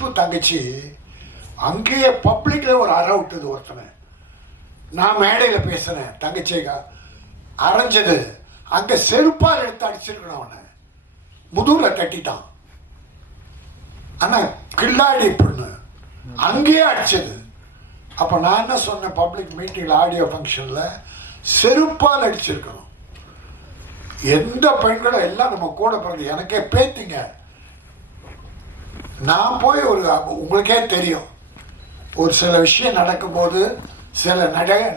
குஷ்பு தங்கச்சி அங்கேயே பப்ளிக்ல ஒரு அறை விட்டது ஒருத்தனை. நான் மேடையில் பேசுனேன், தங்கச்சிக்கா அரைஞ்சது அங்க செருப்பால் எடுத்து அடிச்சிருக்கணும், அவனை முதுகுல தட்டிட்டான். ஆனா கில்லாடி பொண்ணு அங்கேயே அடிச்சது. அப்ப நான் என்ன சொன்னேன், பப்ளிக் மீட்டிங்ல ஆடியோ ஃபங்க்ஷன்ல செருப்பால் அடிச்சிருக்கணும். எந்த பெண்களும் எல்லாம் நம்ம கூட பிறகு எனக்கே பேத்திங்க. நான் போய் உங்களுக்கே தெரியும், ஒரு சில விஷயம் நடக்கும்போது சில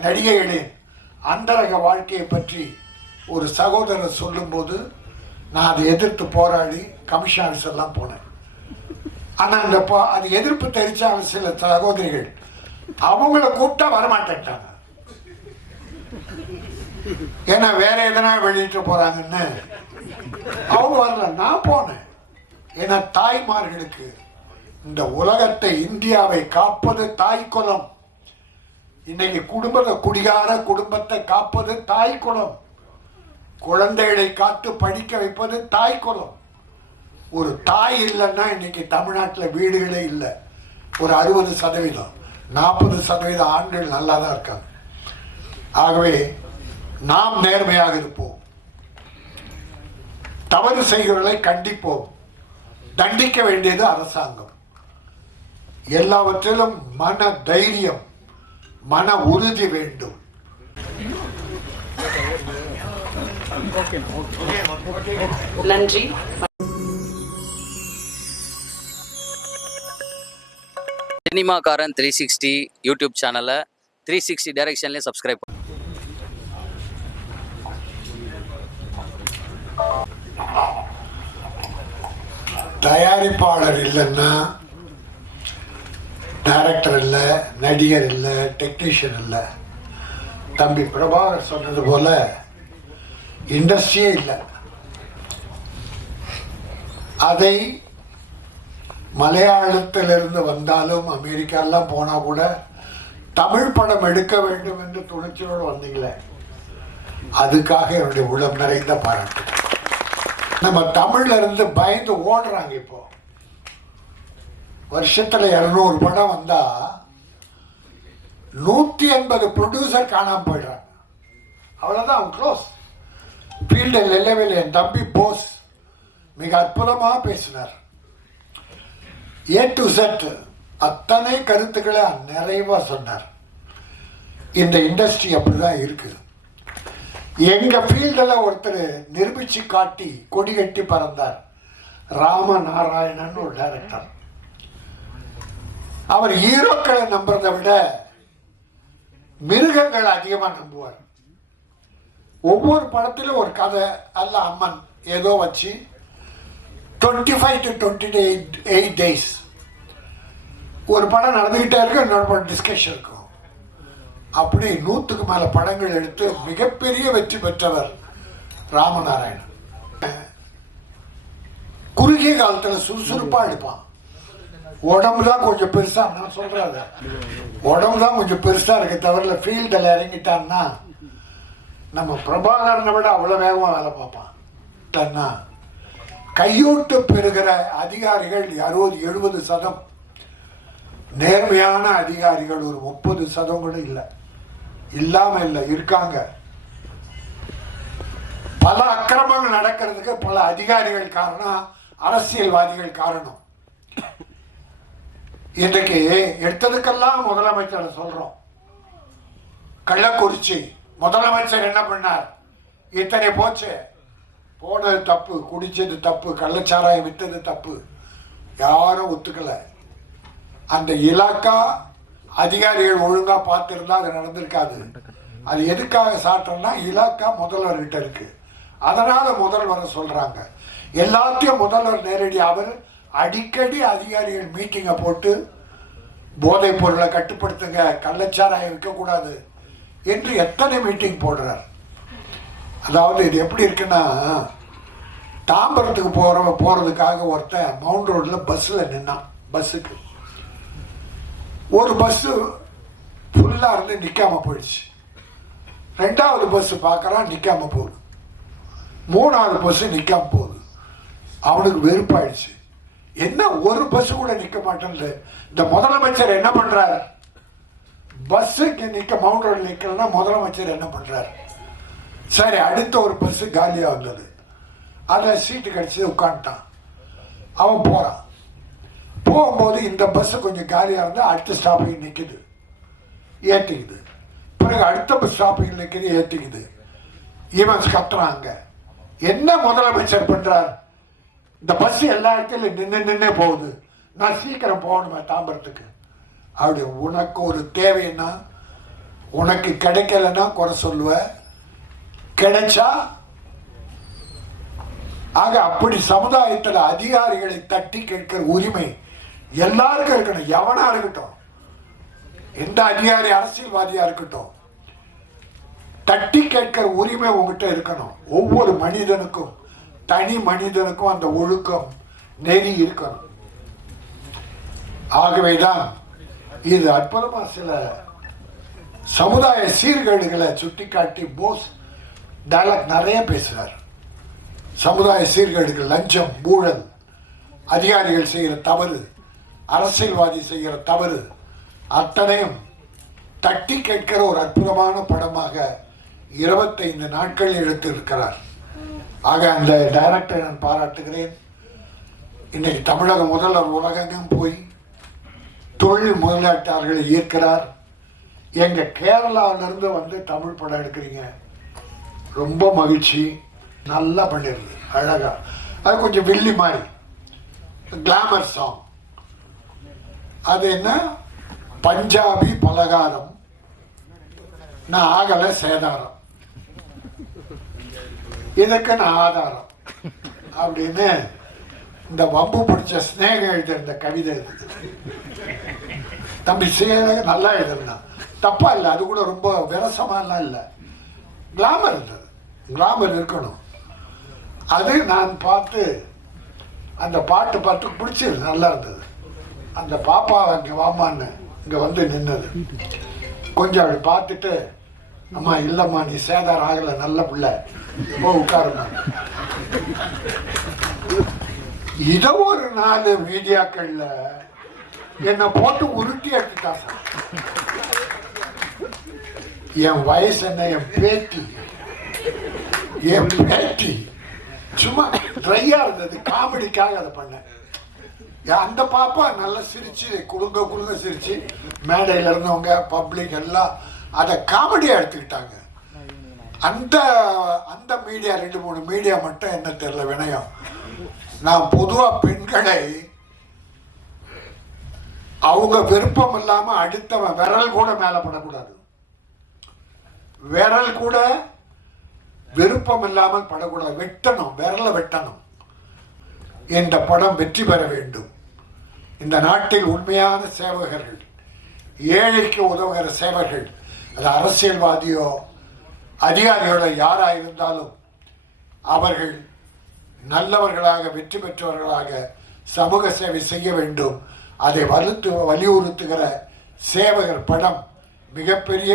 நடிகைகளின் அந்தரங்க வாழ்க்கையை பற்றி ஒரு சகோதரர் சொல்லும்போது நான் அதை எதிர்த்து போராடி கமிஷன் ஆஃபீஸ் எல்லாம் போனேன். ஆனால் அது எதிர்ப்பு தெரிவிச்சாங்க சில சகோதரிகள், அவங்கள கூப்பிட்டா வரமாட்டேன்ட்டாங்க. ஏன்னா வேற எதனா வெளியிட்டு போறாங்கன்னு அவங்க வரல. நான் போனேன். ஏன்னா தாய்மார்களுக்கு இந்த உலகத்தை, இந்தியாவை காப்பது தாய் குலம். இன்னைக்கு குடிகார குடும்பத்தை காப்பது தாய் குலம். குழந்தைகளை காத்து படிக்க வைப்பது தாய் குலம். ஒரு தாய் இல்லைன்னா இன்னைக்கு தமிழ்நாட்டில் வீடுகளே இல்லை. ஒரு 60%, 40% ஆண்கள் நல்லா தான் இருக்காங்க. ஆகவே நாம் நேர்மையாக இருப்போம், தவறு செய்கிறவர்களை கண்டிப்போம். தண்டிக்க வேண்டியது அரசாங்கம். எல்லாவற்றிலும் மன தைரியம், மன உறுதி வேண்டும். நன்றி. சினிமாக்காரன் 360 யூடியூப் சேனலை 360 டைரக்ஷன்லேயே சப்ஸ்கிரைப் பண்ணு. தயாரிப்பாளர் இல்லைன்னா டைரக்டர் இல்லை, நடிகர் இல்லை, டெக்னீஷியன் இல்லை. தம்பி பிரபாகர் சொன்னது போல இண்டஸ்ட்ரியே இல்லை. அதை மலையாளத்திலிருந்து வந்தாலும் அமெரிக்காலாம் போனால் கூட தமிழ் படம் எடுக்க வேண்டும் என்று துணிச்சலோடு வந்தீங்களே, அதுக்காக என்னுடைய உள்ளம் நிறைந்த பாராட்டு. நம்ம தமிழ்ல இருந்து பயந்து ஓடுறாங்க. இப்போ வருஷத்துல 200 படம் வந்தா 180 ப்ரொடியூசர் காணாம போயிடுறாங்க. அவ்வளவுதான், அவன் க்ளோஸ். ஃபீல்டில் லெவலில் என் தம்பி போஸ் மிக அற்புதமாக பேசினார். A to Z அத்தனை கருத்துக்களை நிறைவா சொன்னார். இந்த இண்டஸ்ட்ரி அப்படிதான் இருக்குது. எங்க ஃபீல்டில் ஒருத்தர் நிரூபிச்சு காட்டி கொடி கட்டி பறந்தார். ராமநாராயணன் ஒரு டைரக்டர். அவர் ஹீரோக்களை நம்புறதை விட மிருகங்களை அதிகமா நம்புவார். ஒவ்வொரு படத்திலும் ஒரு கதை அல்ல அம்மன் ஏதோ வச்சு 25 to 28 days ஒரு படம் நடந்துகிட்டே இருக்கு, இன்னொரு படம் டிஸ்கஷன் இருக்கும். அப்படி 100க்கு மேல படங்கள் எடுத்து மிகப்பெரிய வெற்றி பெற்றவர் ராமநாராயணன். குறுகிய காலத்துல சுறுசுறுப்பா எடுப்பான். உடம்புதான் கொஞ்சம் பெருசா, நான் சொல்றேன், உடம்புதான் கொஞ்சம் பெருசா இருக்கு தவிர ஃபீல்டில் இறங்கிட்டான்னா நம்ம பிரபாகரனை விட அவ்வளவு வேகமா வேலை பார்ப்பான். கையூட்டு பெறுகிற அதிகாரிகள் 60-70%, நேர்மையான அதிகாரிகள் ஒரு 30% கூட இல்லை. இல்லாம இல்லை, இருக்காங்க. பல அக்கிரமங்கள் நடக்கிறதுக்கு பல அதிகாரிகள் காரணம், அரசியல்வாதிகள் காரணம். இன்றைக்கு எடுத்ததுக்கெல்லாம் முதலமைச்சரை சொல்றோம். கள்ளக்குறிச்சி முதலமைச்சர் என்ன பண்ணார்? இத்தனை போச்சு, போனது தப்பு, குடிச்சது தப்பு, கள்ளச்சாராயம் வித்தது தப்பு, யாரும் ஒத்துக்கல. அந்த இலாக்கா அதிகாரிகள் ஒழுங்கா பார்த்திருந்தா அது நடந்திருக்காது. அது எதுக்காக சாட்டம்னா இலாக்கா முதல்வர்கிட்ட இருக்கு, அதனால முதல்வரை சொல்றாங்க. எல்லாத்தையும் முதல்வர் நேரடி, அவர் அடிக்கடி அதிகாரிகள் மீட்டிங்கை போட்டு போதைப் பொருளை கட்டுப்படுத்துங்க, கள்ளச்சாராயம் விற்கக்கூடாது என்று எத்தனை மீட்டிங் போடுறார். அதாவது இது எப்படி இருக்குன்னா, தாம்பரத்துக்கு போறதுக்காக ஒருத்தன் மவுண்ட் ரோட்ல பஸ்ல நின்னான். பஸ்ஸுக்கு ஒரு பஸ் ஃபுல்லா இருந்து நிக்காம போயிடுச்சு. 2வது பஸ் பார்க்கறான், நிக்காம போகுது. 3வது பஸ் நிக்காம போகுது. அவனுக்கு வெறுப்பாயிடுச்சு. என்ன ஒரு பஸ் கூட நிக்க மாட்டேங்குது. இந்த முதலமைச்சர் என்ன பண்றாரு? பஸ்ஸுக்கு நிக்க மவுண்ட் ரோடு நிக்கலன்னா முதலமைச்சர் என்ன பண்றாரு? சரி, அடுத்த ஒரு பஸ் காலியா வந்தது, அதில் சீட்டு கிடைச்சி உட்காந்துட்டான். அவன் போறான். போகும்போது இந்த பஸ் கொஞ்சம் காலியா இருந்தா அடுத்த ஸ்டாப்பிங் நிக்குது, ஏற்றிக்குது. பிறகு அடுத்த பஸ் ஸ்டாப்பிங் நிற்குது, ஏற்றிக்குது. இவன் கத்துறாங்க. என்ன முதலமைச்சர் பண்றார்? இந்த பஸ் எல்லா இடத்துலையும் நின்று போகுது, நான் சீக்கிரம் போகணுமே தாம்பரத்துக்கு. அப்படி உனக்கு ஒரு தேவைன்னா, உனக்கு கிடைக்கலன்னா குறை சொல்லுவ, கிடைச்சா. ஆக அப்படி சமுதாயத்தில் அதிகாரிகளை தட்டி கேட்கிற உரிமை எல்லாருக்கும் இருக்கணும். எவனா இருக்கட்டும், எந்த அதிகாரி அரசியல்வாதியா இருக்கட்டும், தட்டி கேட்கிற உரிமை உங்ககிட்ட இருக்கணும். ஒவ்வொரு மனிதனுக்கும், தனி மனிதனுக்கும் அந்த ஒழுக்கம் நெறி இருக்கணும். ஆகவேதான் இது அற்புதமா சில சமுதாய சீர்கேடுகளை சுட்டிக்காட்டி போஸ் டயலாக் நிறைய பேசுறார். சமுதாய சீர்கேடுகள், லஞ்சம், ஊழல், அதிகாரிகள் செய்கிற தவறு, அரசியல்வாதி செய்கிற தவறு அத்தனையும் தட்டி கேட்கிற ஒரு அற்புதமான படமாக 25 நாட்கள் எடுத்திருக்கிறார். ஆக அந்த டைரக்டரை நான் பாராட்டுகிறேன். இன்னைக்கு தமிழக முதல்வர் உலகெங்கும் போய் தொழில் முதலீட்டாளர்களை ஈர்க்கிறார். எங்க கேரளாவிலிருந்து வந்து தமிழ் படம் எடுக்கிறீங்க, ரொம்ப மகிழ்ச்சி. நல்லா பண்ணிடுது, அழகா. அது கொஞ்சம் வெள்ளி மாதிரி கிளாமர் சாங். அது என்ன, பஞ்சாபி பலகாரம் நான் ஆகலை சேதாரம், இதுக்கு நான் ஆதாரம் அப்படின்னு இந்த வம்பு பிடிச்ச ஸ்நேகம் எழுதியிருந்த கவிதை இருக்குது. தம்பி ஸ்நேகம் நல்லா எழுதுனா தப்பா இல்லை, அது கூட ரொம்ப விரசமாலாம் இல்லை, கிளாமர் இருந்தது. கிளாமர் இருக்கணும். அது நான் பார்த்து அந்த பாட்டு பார்த்து பிடிச்சிருது, நல்லா இருந்தது. அந்த பாப்பா இங்கே வாமான்னு இங்கே வந்து நின்னது. கொஞ்சம் அப்படி பார்த்துட்டு, அம்மா இல்லைம்மா நீ சேதாரம் ஆகலை, நல்ல பிள்ளை, போ உட்காருமா. இதை ஒரு 4 மீடியாக்கள்ல என்னை போட்டு உருட்டி எடுத்துட்டா சார். என் வயசு என்ன, என் பேட்டி சும்மா ட்ரையா இருந்தது, காமெடிக்காக அதை பண்ணேன். அந்த பாப்பா நல்லா சிரிச்சு குடுங்க சிரிச்சு, மேடையில் இருந்தவங்க பப்ளிக் எல்லாம் அதை காமெடியா எடுத்துக்கிட்டாங்க. அந்த அந்த மீடியா 2-3 மீடியா மட்டும் என்ன தெரியல வினயம். நான் பொதுவா பெண்களை அவங்க விருப்பம் இல்லாம அடுத்தவன் விரல் கூட மேல படக்கூடாது, விரல் கூட விருப்பம் இல்லாமல் படக்கூடாது, வெட்டணும், விரலை வெட்டணும். இந்த படம் வெற்றி பெற வேண்டும். இந்த நாட்டில் உண்மையான சேவகர்கள், ஏழைக்கு உதவுகிற சேவகர்கள், அது அரசியல்வாதியோ அதிகாரிகளோ யாராக இருந்தாலும் அவர்கள் நல்லவர்களாக, வெற்றி பெற்றவர்களாக சமூக சேவை செய்ய வேண்டும். அதை வலியுறுத்துகிற சேவகர் படம் மிகப்பெரிய